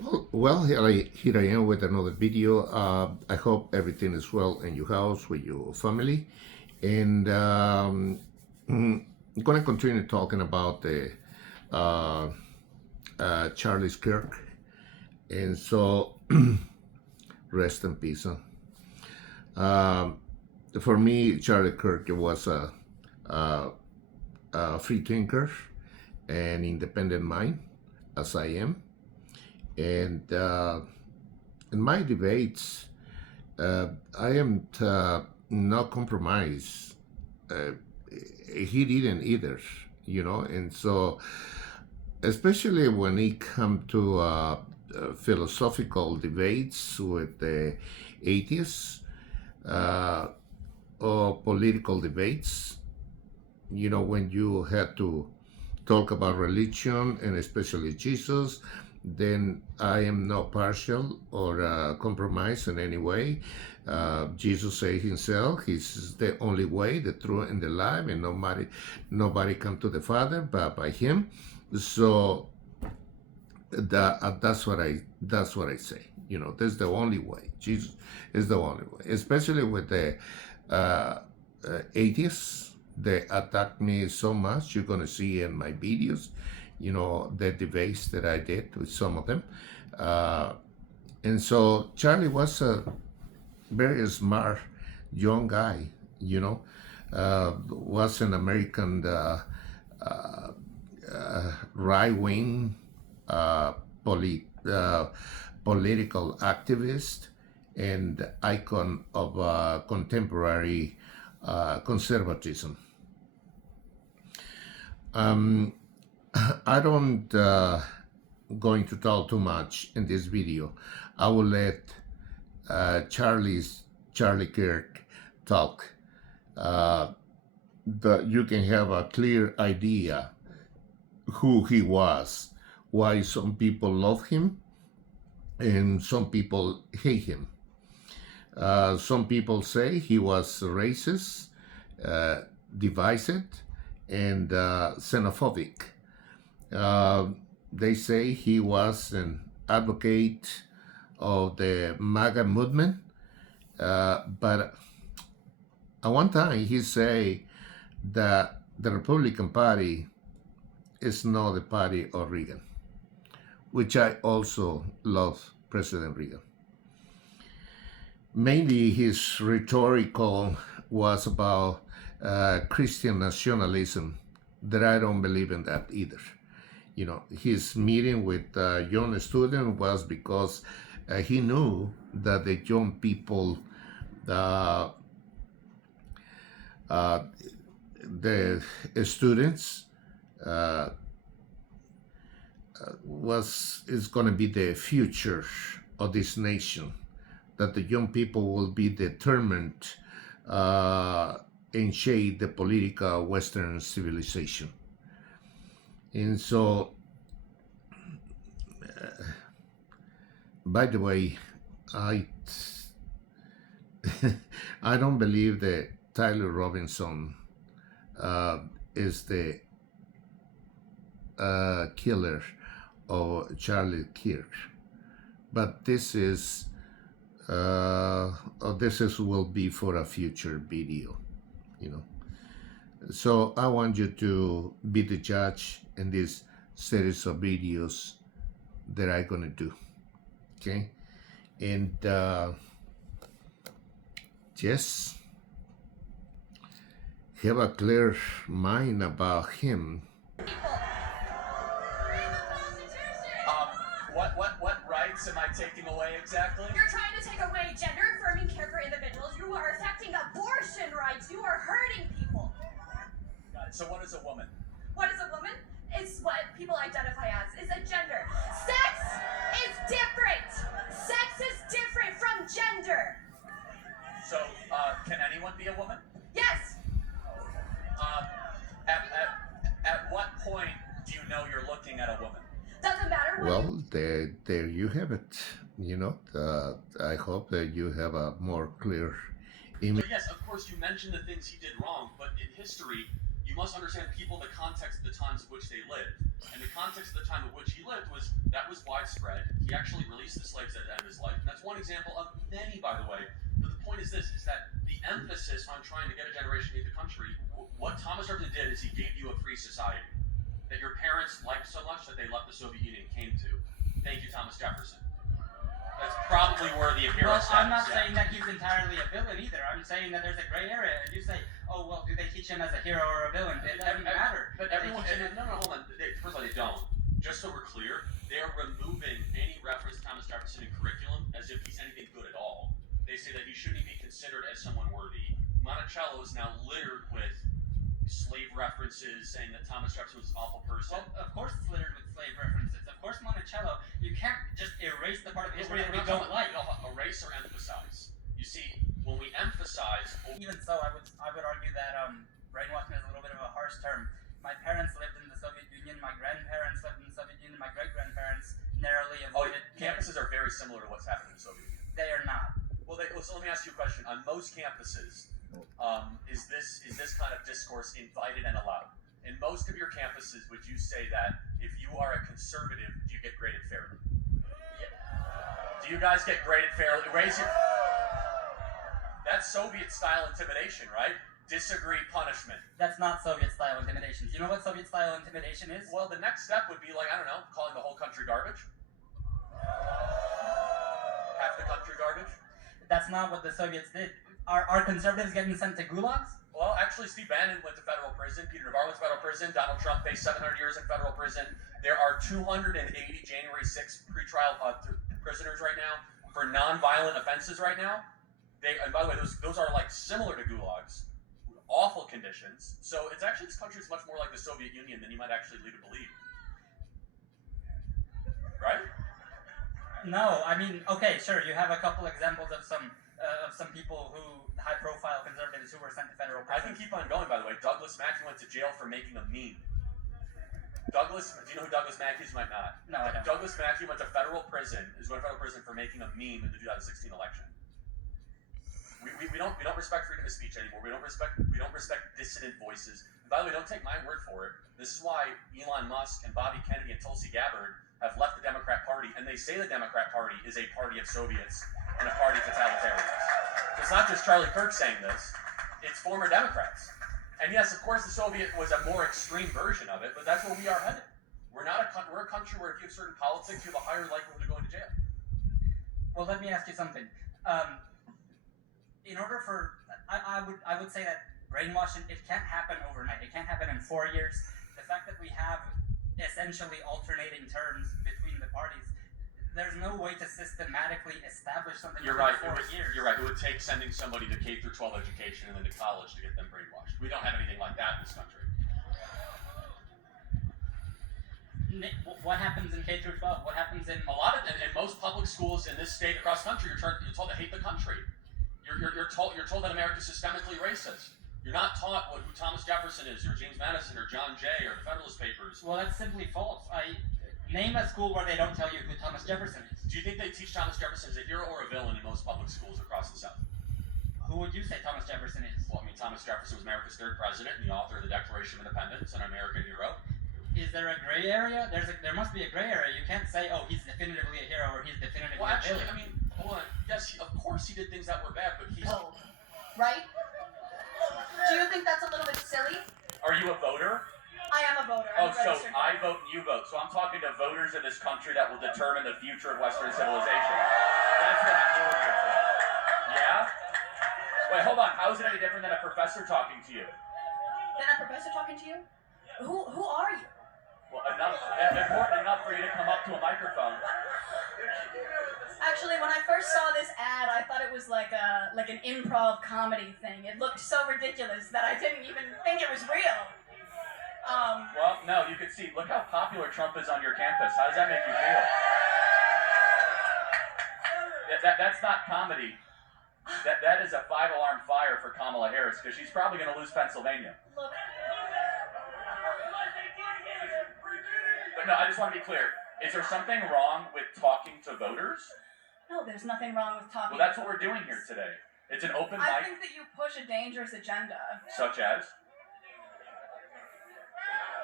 Well, here I am with another video. I hope everything is well in your house with your family. And I'm going to continue talking about the uh, Charlie's Kirk. And so, rest in peace. Huh? Um, for me, Charlie Kirk was a, a free thinker and independent mind, as I am. And in my debates, I am not compromised. Uh, he didn't either. And so, especially when it come to philosophical debates with the atheists uh, or political debates, when you had to talk about religion and especially Jesus, then I am not partial or compromised in any way. Jesus said himself, He's the only way, the truth, and the life, and nobody come to the Father but by Him. So that's what I say. That's the only way. Jesus is the only way. Especially with the uh, atheists, they attack me so much. You're gonna see in my videos, the debates that I did with some of them. Uh, and so Charlie was a very smart young guy. Was an American uh, right wing uh, polit- uh, political activist and icon of contemporary conservatism. Um, I don't going to talk too much in this video. I will let Charlie Kirk talk. Uh, you can have a clear idea who he was, why some people love him and some people hate him. Some people say he was racist, uh, divisive, and xenophobic. Uh, they say he was an advocate of the MAGA movement, but at one time he said that the Republican Party is not the party of Reagan, which I also love President Reagan. Mainly his rhetorical was about Christian nationalism, that I don't believe in that either. His meeting with young students was because he knew that the young people, uh, uh, the students, uh, is going to be the future of this nation. That the young people will be determined and shape the political Western civilization. And so, by the way, I I don't believe that Tyler Robinson is the killer of Charlie Kirk, but this will be for a future video. You know, so I want you to be the judge in this series of videos that I'm gonna do. Okay, and just have a clear mind about him. What rights am I taking away exactly? You're trying to take away gender-affirming care for individuals. You are affecting abortion rights. You are hurting people. So what is a woman? What is a woman? It's what people identify as. Is a gender. Sex is different. Sex is different from gender. So, can anyone be a woman? Yes. At what point do you know you're looking at a woman? Doesn't matter. Well, there you have it. I hope that you have a more clear image. So yes, of course, you mentioned the things he did wrong, but in history, you must understand people, the context of the times in which they lived. And the context of the time in which he lived was widespread. He actually released the slaves at the end of his life, and that's one example of many, by the way. But the point is this, is that the emphasis on trying to get a generation to leave the country, what Thomas Jefferson did is he gave you a free society that your parents liked so much that they left the Soviet Union and came to. Thank you, Thomas Jefferson. That's probably worthy of hero status. I'm not saying that he's entirely a villain either. I'm saying that there's a gray area, and you say, oh, well, do they teach him as a hero or a villain? It doesn't matter. But everyone, no, hold on. First of all, they don't. Just so we're clear, they are removing any reference to Thomas Jefferson in curriculum as if he's anything good at all. They say that he shouldn't even be considered as someone worthy. Monticello is now littered with slave references, saying that Thomas Jefferson was an awful person. Well, of course it's littered with slave references. Of course Monticello, you can't just erase the part of history that we don't like. Erase or emphasize. You see, when we emphasize... Even so, I would argue that brainwashing is a little bit of a harsh term. My parents lived in the Soviet Union, my grandparents lived in the Soviet Union, my great-grandparents narrowly avoided... Campuses are very similar to what's happening in the Soviet Union. They are not. Well, so let me ask you a question. On most campuses, is this kind of discourse invited and allowed? In most of your campuses, would you say that if you are a conservative, do you get graded fairly? Do you guys get graded fairly? Raise your... That's Soviet-style intimidation, right? Disagree, punishment. That's not Soviet-style intimidation. Do you know what Soviet-style intimidation is? Well, the next step would be like, I don't know, calling the whole country garbage. Half the country garbage. That's not what the Soviets did. Are conservatives getting sent to gulags? Well, actually, Steve Bannon went to federal prison. Peter Navarro went to federal prison. Donald Trump faced 700 years in federal prison. There are 280 January 6th pretrial prisoners right now for non-violent offenses right now. And by the way, those are like similar to gulags. Awful conditions. So it's actually, this country is much more like the Soviet Union than you might actually lead to believe. Right? No, I mean, okay, sure, you have a couple examples of some people who, high-profile conservatives who were sent to federal prison. I can keep on going, by the way. Douglas Mackey went to jail for making a meme. Do you know who Douglas Mackey is? You might not. No, I don't. Douglas Mackey went to federal prison, for making a meme in the 2016 election. We don't respect freedom of speech anymore. We don't respect dissident voices. And by the way, don't take my word for it. This is why Elon Musk and Bobby Kennedy and Tulsi Gabbard have left the Democrat Party, and they say the Democrat Party is a party of Soviets and a party of totalitarians. So it's not just Charlie Kirk saying this, it's former Democrats. And yes, of course, the Soviet was a more extreme version of it, but that's where we are headed. We're a country where if you have certain politics, you have a higher likelihood of going to jail. Well, let me ask you something. In order for, I would say that brainwashing, it can't happen overnight. It can't happen in 4 years. The fact that we have essentially alternating terms between the parties, there's no way to systematically establish something. You're right. 4 years. You're right. It would take sending somebody to K through 12 education and then to college to get them brainwashed. We don't have anything like that in this country. What happens in K through 12? What happens in in most public schools in this state across the country? You're told to hate the country. You're told that America is systemically racist. You're not taught who Thomas Jefferson is, or James Madison, or John Jay, or the Federalist Papers. Well, that's simply false. Name a school where they don't tell you who Thomas Jefferson is. Do you think they teach Thomas Jefferson as a hero or a villain in most public schools across the South? Who would you say Thomas Jefferson is? Well, I mean, Thomas Jefferson was America's third president and the author of the Declaration of Independence, an American hero. Is there a gray area? There must be a gray area. You can't say, oh, he's definitively a hero or he's definitively well, actually, a villain. I mean, hold on. Yes, of course he did things that were bad, but he's... Oh, right? Do you think that's a little bit silly? Are you a voter? I am a voter. Oh, I'm a so registered I voter. vote and you vote. So I'm talking to voters of this country that will determine the future of Western civilization. That's what I'm doing here today. Yeah? Wait, hold on. How is it any different than a professor talking to you? Then a professor talking to you? Who are you? Well, important enough for you to come up to a microphone. Actually, when I first saw this ad, I thought it was like an improv comedy thing. It looked so ridiculous that I didn't even think it was real. Well, no, you can see. Look how popular Trump is on your campus. How does that make you feel? That's not comedy. That is a 5-alarm fire for Kamala Harris, because she's probably going to lose Pennsylvania. Look. But no, I just want to be clear. Is there something wrong with talking to voters? No, there's nothing wrong with talking. Well, that's what we're doing here today. It's an open mic. I think that you push a dangerous agenda. Such as?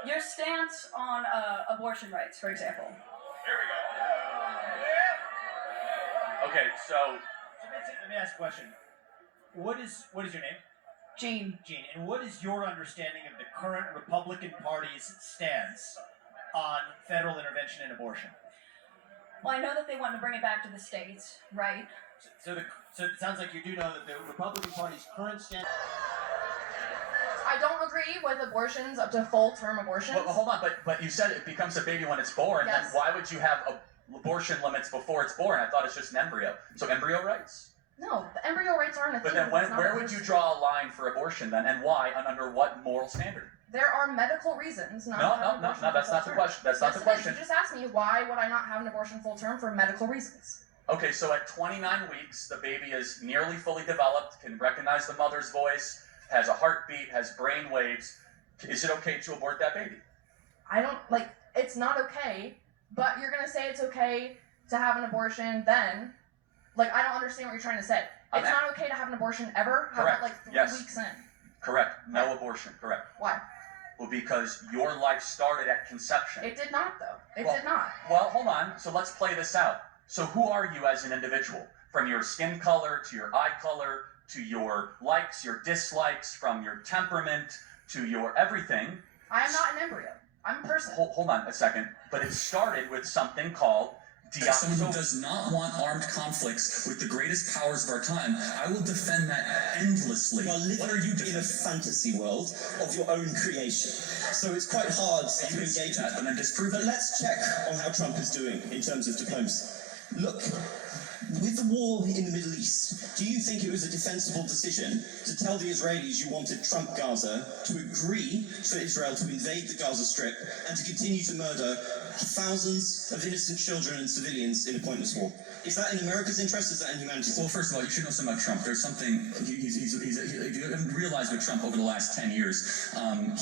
Your stance on abortion rights, for example. Here we go. Okay, so Let me ask a question. What is your name? Jean. Gene, and what is your understanding of the current Republican Party's stance on federal intervention in abortion? Well, I know that they want to bring it back to the states, right? So it sounds like you do know that the Republican Party's current stance. I don't agree with abortions up to full-term abortions. well, hold on, but you said it becomes a baby when it's born. Yes. Then why would you have abortion limits before it's born? I thought it's just an embryo. So embryo rights. No, the embryo rights aren't a But thing. then It's not where a would you person. draw a line for abortion then, and why, and under what moral standard? There are medical reasons not to No, have no, an no, abortion no, that's full not the term. question. That's not Yes, the it is. question. You just asked me why would I not have an abortion full term for medical reasons. Okay, so at 29 weeks, the baby is nearly fully developed, can recognize the mother's voice, has a heartbeat, has brain waves. Is it okay to abort that baby? I don't like. It's not okay, but you're gonna say it's okay to have an abortion then. Like, I don't understand what you're trying to say. It's I'm- not okay to have an abortion ever? How Correct. about like 3 Yes. weeks in? Correct. No Right. abortion. Correct. Why? Well, because your life started at conception. It did not, though. It Well- did not. Well, hold on. So let's play this out. So who are you as an individual? From your skin color to your eye color to your likes, your dislikes, from your temperament to your everything. I am not an embryo. I'm a person. Hold on a second. But it started with something called As someone who does not want armed conflicts with the greatest powers of our time, I will defend that endlessly. You are living What are you in a defending? fantasy world of your own creation. So it's quite hard to You engage say with that, and then disprove But it. let's check on how Trump is doing in terms of diplomacy. Look, with the war in the Middle East, do you think it was a defensible decision to tell the Israelis you wanted Trump Gaza to agree for Israel to invade the Gaza Strip and to continue to murder thousands of innocent children and civilians in a pointless war? Is that in America's interest? Is that in humanity's Well, interest? first of all, you should know something about Trump. There's something, if you haven't realized with Trump over the last 10 years,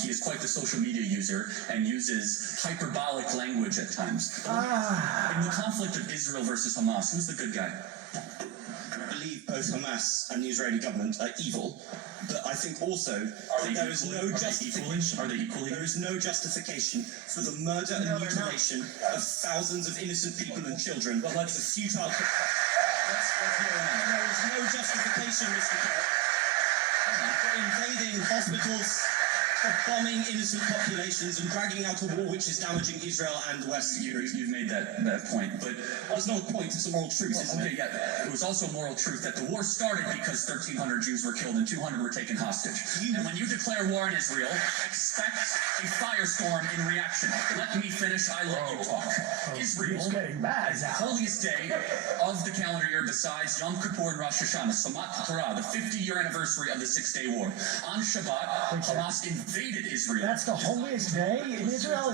he is quite the social media user and uses hyperbolic language at times. In the conflict of Israel versus Hamas, who's the good guy? I believe both Hamas and the Israeli government are evil, but I think also that there is no justification. Are they equally? There is no justification for the murder and mutilation of thousands of innocent people and children. Well, let's- It's a futile. Let's hear it out. There is no justification, Mr. Kirk, for invading hospitals, for bombing innocent populations and dragging out a war which is damaging Israel and the West. You've made that point, but Well, it's not a point, it's a moral truth, isn't okay, it? yeah. It was also a moral truth that the war started because 1,300 Jews were killed and 200 were taken hostage. And when you declare war on Israel, expect a firestorm in reaction. Let me finish. I let you talk. Israel, as the holiest day of the calendar year, besides Yom Kippur and Rosh Hashanah, Samat Torah, the 50-year anniversary of the Six-Day War. On Shabbat, Hamas invaded Israel. That's the holiest day in Israel.